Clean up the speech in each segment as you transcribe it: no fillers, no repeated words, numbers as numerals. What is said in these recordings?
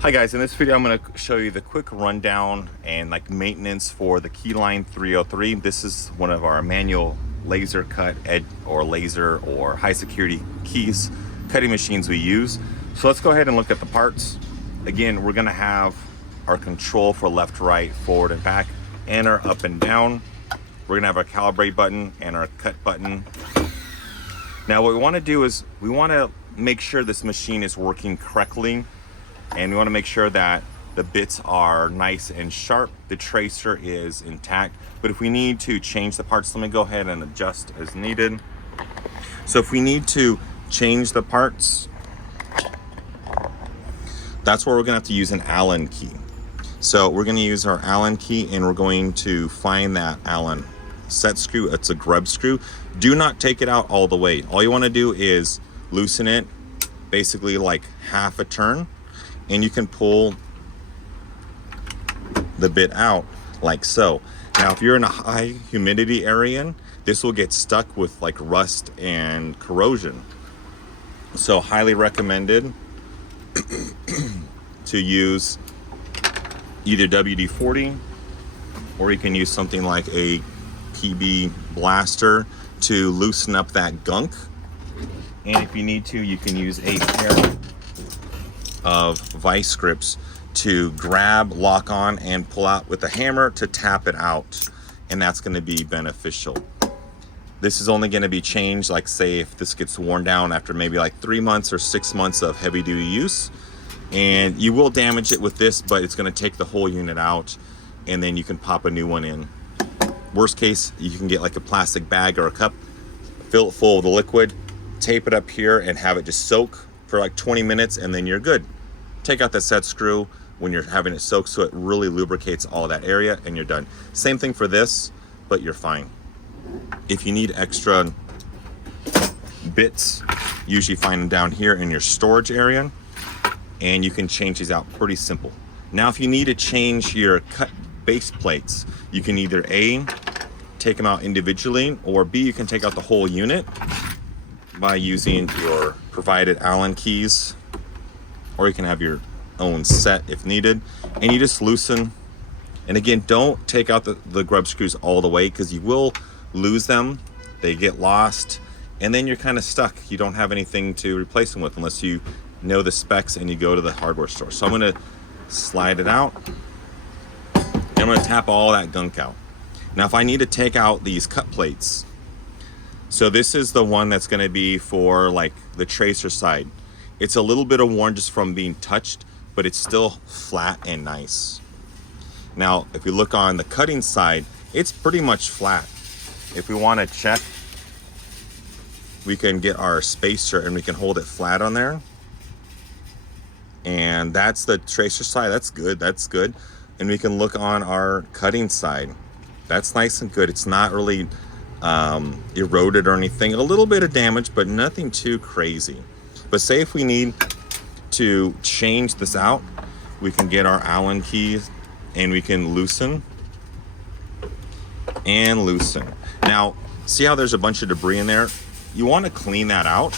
Hi guys, in this video I'm going to show you the quick rundown and maintenance for the Keyline 303. This is one of our manual laser cut or laser or high security keys cutting machines we use. So let's go ahead and look at the parts. Again, we're going to have our control for left, right, forward and back, and our up and down. We're going to have our calibrate button and our cut button. Now what we want to do is we want to make sure this machine is working correctly. And we want to make sure that the bits are nice and sharp, the tracer is intact. But if we need to change the parts, let me go ahead and adjust as needed. So if we need to change the parts, that's where we're going to have to use an Allen key. So we're going to use our Allen key and we're going to find that Allen set screw. It's a grub screw. Do not take it out all the way. All you want to do is loosen it, basically like half a turn. And you can pull the bit out like so. Now, if you're in a high humidity area, this will get stuck with like rust and corrosion. So highly recommended to use either WD-40 or you can use something like a PB blaster to loosen up that gunk. And if you need to, you can use a pair of vice grips to grab, lock on, and pull out with a hammer to tap it out, and that's going to be beneficial. This is only going to be changed, like say if this gets worn down after maybe like 3 months or 6 months of heavy duty use, and you will damage it with this, but it's going to take the whole unit out and then you can pop a new one in. Worst case, you can get like a plastic bag or a cup, fill it full of the liquid, tape it up here and have it just soak for like 20 minutes and then you're good. Take out the set screw when you're having it soak so it really lubricates all that area and you're done. Same thing for this, but you're fine. If you need extra bits, usually find them down here in your storage area and you can change these out pretty simple. Now if you need to change your cut base plates, you can either A, take them out individually, or B, you can take out the whole unit by using your provided Allen keys, or you can have your own set if needed, and you just loosen. And again, don't take out the grub screws all the way because you will lose them. They get lost and then you're kind of stuck. You don't have anything to replace them with unless you know the specs and you go to the hardware store. So I'm going to slide it out and I'm going to tap all that gunk out. Now if I need to take out these cut plates, so this is the one that's going to be for like the tracer side. It's a little bit of worn just from being touched, but it's still flat and nice. Now, if we look on the cutting side, it's pretty much flat. If we want to check, we can get our spacer and we can hold it flat on there. And that's the tracer side. That's good. That's good. And we can look on our cutting side. That's nice and good. It's not really eroded or anything. A little bit of damage, but nothing too crazy. But say if we need to change this out, we can get our Allen keys and we can loosen and loosen. Now, see how there's a bunch of debris in there? You want to clean that out.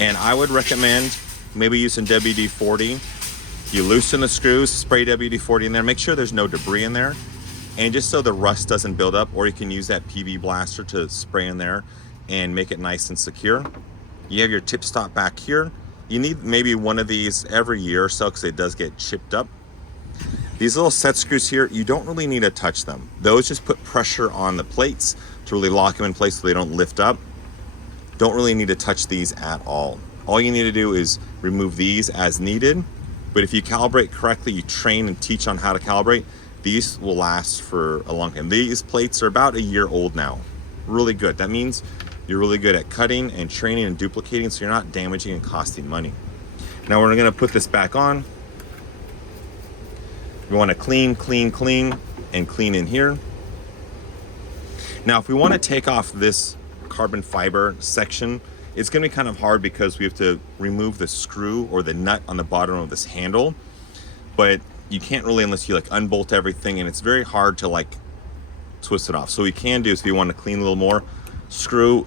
And I would recommend maybe using WD-40. You loosen the screws, spray WD-40 in there, make sure there's no debris in there. And just so the rust doesn't build up, or you can use that PB blaster to spray in there and make it nice and secure. You have your tip stop back here. You need maybe one of these every year or so because it does get chipped up. These little set screws here, you don't really need to touch them. Those just put pressure on the plates to really lock them in place so they don't lift up. Don't really need to touch these at all. All you need to do is remove these as needed. But if you calibrate correctly, you train and teach on how to calibrate, these will last for a long time. These plates are about a year old now. Really good. That means you're really good at cutting and training and duplicating, so you're not damaging and costing money. Now we're going to put this back on. We want to clean, clean, clean, and clean in here. Now if we want to take off this carbon fiber section, it's going to be kind of hard because we have to remove the screw or the nut on the bottom of this handle. But you can't really unless you like unbolt everything, and it's very hard to like twist it off. So what we can do is if you want to clean a little more, screw,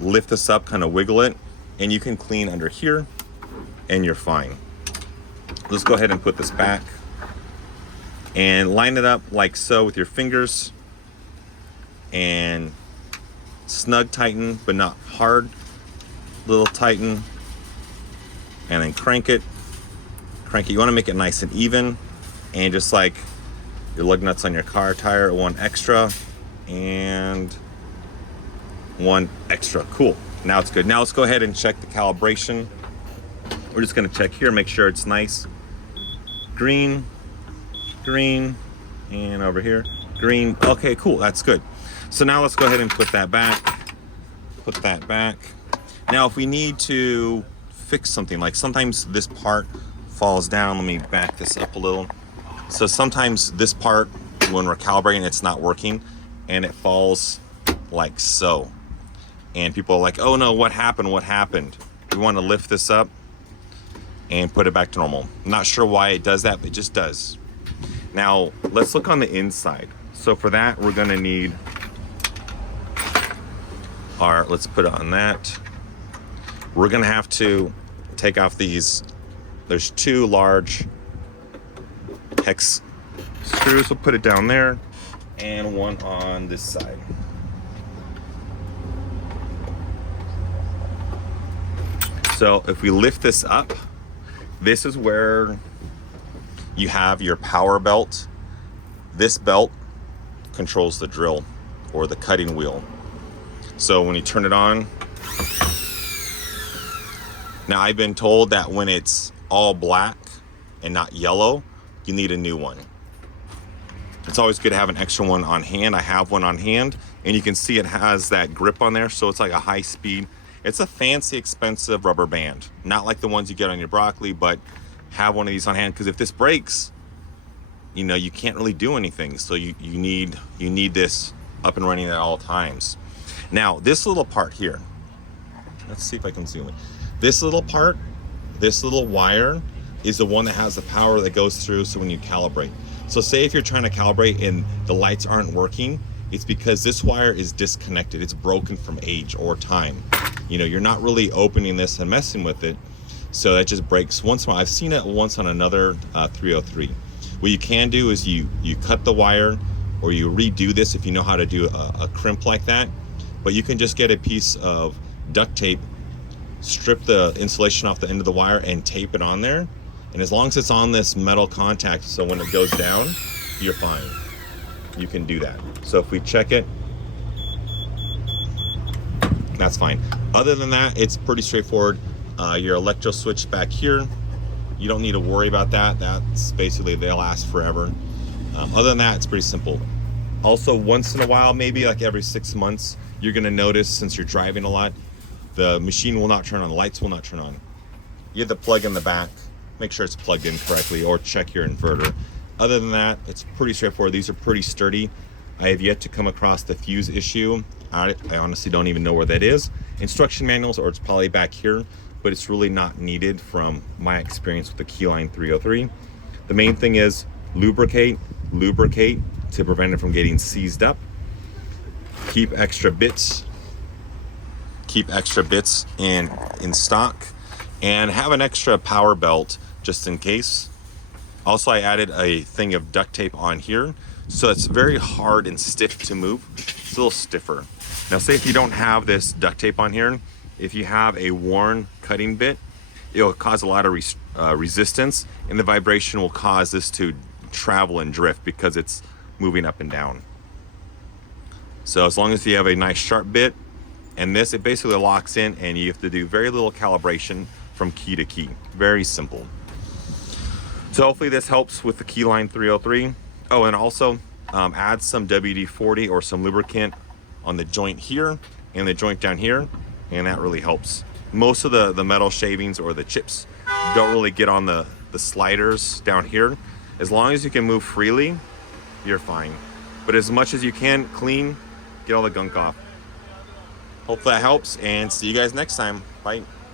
lift this up, kind of wiggle it, and you can clean under here and you're fine. Let's go ahead and put this back and line it up like so with your fingers and snug tighten, but not hard. Little tighten, and then crank it. You want to make it nice and even, and just like your lug nuts on your car tire, one extra and one extra. Cool. Now it's good. Now let's go ahead and check the calibration. We're just going to check here, make sure it's nice. Green, and over here, green. Okay, cool. That's good. So now let's go ahead and put that back. Now, if we need to fix something, like sometimes this part falls down. Let me back this up a little. So sometimes this part, when we're calibrating, it's not working and it falls like so. And people are like, oh no, what happened? We want to lift this up and put it back to normal. Not sure why it does that, but it just does. Now, let's look on the inside. So for that, we're gonna need let's put it on that. We're gonna have to take off these. There's 2 large hex screws. We'll put it down there and one on this side. So if we lift this up, this is where you have your power belt. This belt controls the drill or the cutting wheel. So when you turn it on, now I've been told that when it's all black and not yellow, you need a new one. It's always good to have an extra one on hand. I have one on hand, and you can see it has that grip on there, so it's like a high speed. It's a fancy, expensive rubber band. Not like the ones you get on your broccoli, but have one of these on hand, because if this breaks, you know, you can't really do anything. So you need this up and running at all times. Now, this little part here, let's see if I can zoom in. This little part, this little wire is the one that has the power that goes through. So when you calibrate, so say if you're trying to calibrate and the lights aren't working, it's because this wire is disconnected. It's broken from age or time. You know, you're not really opening this and messing with it. So that just breaks once in a while. I've seen it once on another 303. What you can do is you cut the wire, or you redo this if you know how to do a crimp like that. But you can just get a piece of duct tape, strip the insulation off the end of the wire and tape it on there. And as long as it's on this metal contact, so when it goes down, you're fine. You can do that. So if we check it, that's fine. Other than that, it's pretty straightforward. Your electro switch back here, you don't need to worry about that. That's basically, they'll last forever. Other than that, it's pretty simple. Also, once in a while, maybe like every 6 months, you're gonna notice, since you're driving a lot, the machine will not turn on, the lights will not turn on. You have the plug in the back, make sure it's plugged in correctly, or check your inverter. Other than that, it's pretty straightforward. These are pretty sturdy. I have yet to come across the fuse issue. I honestly don't even know where that is. Instruction manuals, or it's probably back here, but it's really not needed from my experience with the Keyline 303. The main thing is lubricate to prevent it from getting seized up. Keep extra bits in stock, and have an extra power belt just in case. Also, I added a thing of duct tape on here, so it's very hard and stiff to move. It's a little stiffer. Now, say if you don't have this duct tape on here, if you have a worn cutting bit, it'll cause a lot of resistance, and the vibration will cause this to travel and drift because it's moving up and down. So as long as you have a nice sharp bit, and this, it basically locks in, and you have to do very little calibration from key to key. Very simple. So hopefully this helps with the Keyline 303. Oh, and also add some WD-40 or some lubricant on the joint here and the joint down here, and that really helps. Most of the metal shavings or the chips don't really get on the sliders down here. As long as you can move freely, you're fine. But as much as you can, clean, get all the gunk off. Hope that helps, and see you guys next time. Bye.